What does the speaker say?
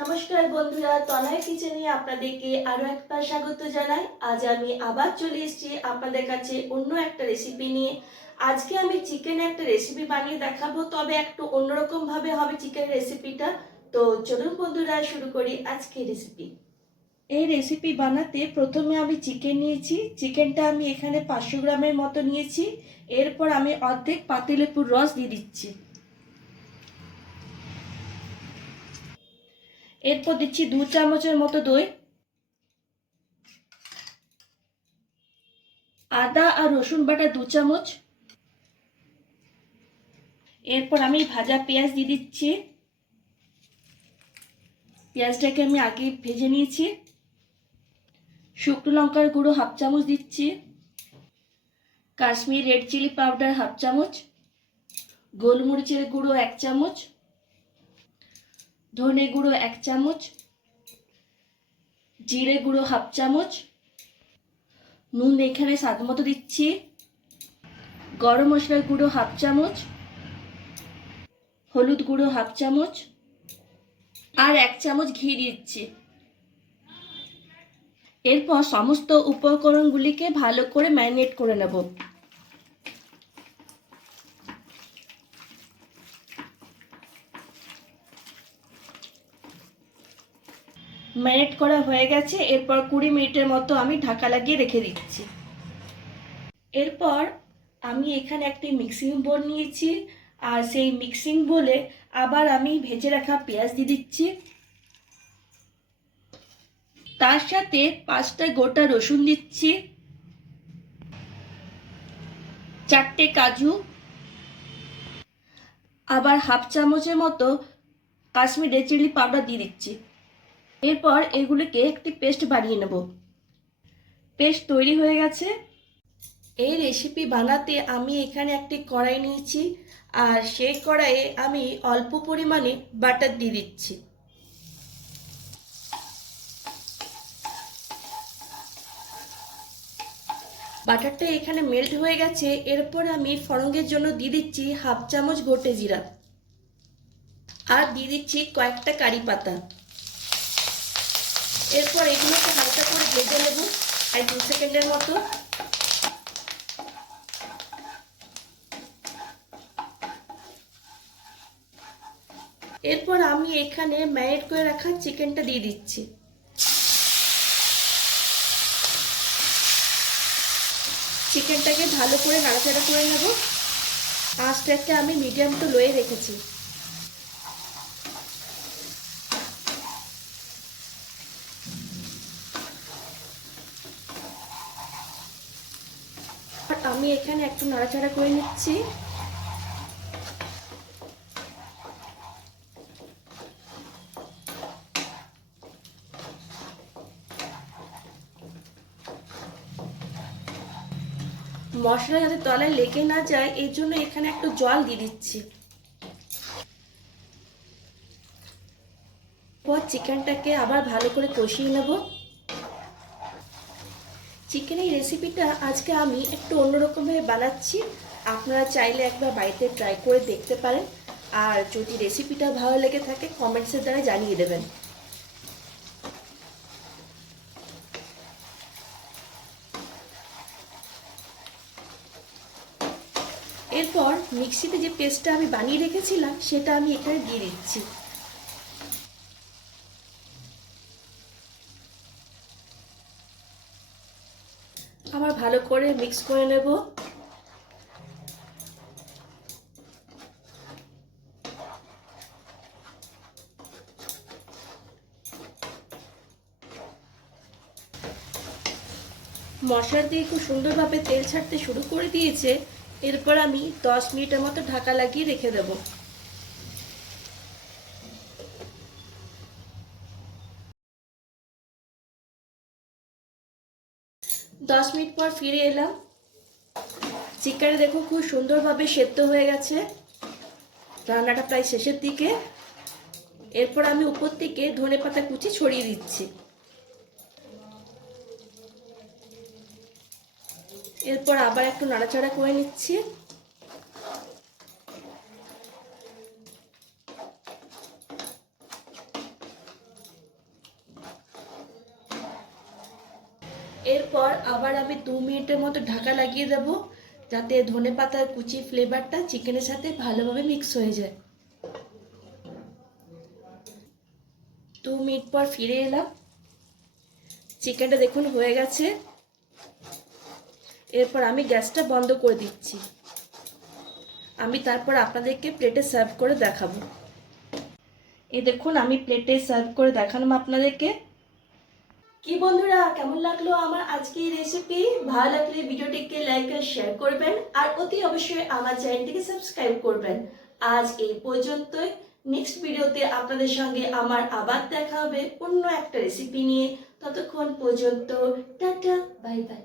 নমস্কার বন্ধুরা, তনয় কিচেনে আপনাদেরকে আরো একবার স্বাগত জানাই। আজ আমি আবার চলে এসেছি আপনাদের কাছে অন্য একটা রেসিপি নিয়ে। আজকে আমি চিকেন একটা রেসিপি বানিয়ে দেখাবো, তবে একটু অন্যরকম ভাবে হবে চিকেন রেসিপিটা। তো চলুন বন্ধুরা, শুরু করি আজকের রেসিপি। এই রেসিপি বানাতে প্রথমে আমি চিকেন নিয়েছি। চিকেনটা আমি এখানে 500 গ্রামের মতো নিয়েছি। এরপর আমি অর্ধেক পাতিলেবুর রস দিয়ে দিচ্ছি। এরপর দিচ্ছি 2 চামচের মতো দই, আদা আর রসুন বাটা 2 চামচ। এরপর আমি ভাজা পেঁয়াজ দিয়ে দিচ্ছি। পেঁয়াজটাকে আমি আগে ভেজে নিয়েছি। শুকনো লঙ্কার গুঁড়ো 1/2 চামচ দিচ্ছি। কাশ্মীর রেড চিলি পাউডার 1/2 চামচ, গোলমরিচের গুঁড়ো 1 চামচ, ধনে গুঁড়ো 1 চামচ, জিরে গুঁড়ো 1/2 চামচ, নুন এখানে স্বাদ মতো দিচ্ছি, গরম মশলার গুঁড়ো 1/2 চামচ, হলুদ গুঁড়ো 1/2 চামচ আর 1 চামচ ঘি দিচ্ছি। এরপর সমস্ত উপকরণগুলিকে ভালো করে ম্যারিনেট করে নেব। ম্যারিনেট করা হয়ে গেছে। এরপর 20 মিনিটের মতো আমি ঢাকা লাগিয়ে রেখে দিচ্ছি। এরপর আমি এখানে একটি মিক্সিং বোল নিয়েছি, আর সেই মিক্সিং বোলে আবার আমি ভেজে রাখা পেঁয়াজ দিয়ে দিচ্ছি। তার সাথে 5টা গোটা রসুন দিচ্ছি, 4টে কাজু, আবার 1/2 চামচের মতো কাশ্মীর রেড চিলি পাউডার দিয়ে দিচ্ছি। এরপর এগুলিকে একটি পেস্ট বানিয়ে নেব। পেস্ট তৈরি হয়ে গেছে। এই রেসিপি বানাতে আমি এখানে একটি কড়াই নিয়েছি, আর সেই কড়াইয়ে আমি অল্প পরিমাণে বাটার দিয়ে দিচ্ছি। বাটারটা এখানে মেল্ট হয়ে গেছে। এরপর আমি ফড়ঙের জন্য দিয়ে দিচ্ছি 1/2 চামচ গোটে জিরা, আর দিয়ে দিচ্ছি কয়েকটা কারি পাতা। এরপর এগুলোকে হালকা করে ভেজে নেব 1-2 সেকেন্ডের মতো। এরপর আমি এখানে ম্যারিনেট করে রাখা চিকেনটা দিয়ে দিচ্ছি। চিকেনটাকে ভালো করে নাড়াচাড়া করে নেব। আঁচটাকে আমি মিডিয়াম টু লোয়ে রেখেছি। আমি এখানে একটু নাড়াচাড়া করে নিচ্ছি। মশলা যাতে তলায় লেগে না যায়, এর জন্য এখানে একটু জল দিয়ে দিচ্ছি। পর চিকেনটাকে আবার ভালো করে কষিয়ে নেব। চিকেনের রেসিপিটা আজকে আমি একটু অন্যরকমভাবে বানাচ্ছি। আপনারা চাইলে একবার বাড়িতে ট্রাই করে দেখতে পারেন। আর যদি রেসিপিটা ভালো লেগে থাকে কমেন্টসের দ্বারা জানিয়ে দেবেন। এরপর মিক্সিতে যে পেস্টটা আমি বানিয়ে রেখেছিলাম সেটা আমি এখানে দিয়ে দিচ্ছি। আবার ভালো করে মিক্স করে নেব। মশলা দিয়ে খুব সুন্দরভাবে তেল ছাড়তে শুরু করে দিয়েছে। এরপর আমি 10 মিনিটের মতো ঢাকা লাগিয়ে রেখে দেব। 10 মিনিট পর ফিরে এলাম। চিকেন দেখো খুব সুন্দরভাবে সেদ্ধ হয়ে গেছে। রান্নাটা প্রায় শেষের দিকে। এরপর আমি উপর থেকে ধনেপাতা কুচি ছড়িয়ে দিচ্ছি। এরপর আবার একটু নাড়াচাড়া করে নিচ্ছি। এরপর আবার আমি 2 মিনিটের মতো ঢাকা লাগিয়ে দেব, যাতে ধনেপাতার কুচি ফ্লেভারটা চিকেনের সাথে ভালোভাবে মিক্স হয়ে যায়। 2 মিনিট পর ফিরে এলাম। চিকেনটা দেখুন হয়ে গেছে। এরপর আমি গ্যাসটা বন্ধ করে দিচ্ছি। আমি তারপর আপনাদেরকে প্লেটে সার্ভ করে দেখাবো। এই দেখুন আমি প্লেটে সার্ভ করে দেখালাম আপনাদেরকে। কি বন্ধুরা, কেমন লাগলো আমার আজকে এই রেসিপি? ভালো লাগলে ভিডিওটিকে লাইক আর শেয়ার করবেন, আর অতি অবশ্যই আমার চ্যানেলটিকে সাবস্ক্রাইব করবেন। আজ এই পর্যন্তই। নেক্সট ভিডিওতে আপনাদের সঙ্গে আমার আবার দেখা হবে অন্য একটা রেসিপি নিয়ে। ততক্ষণ পর্যন্ত টাটা, বাই বাই।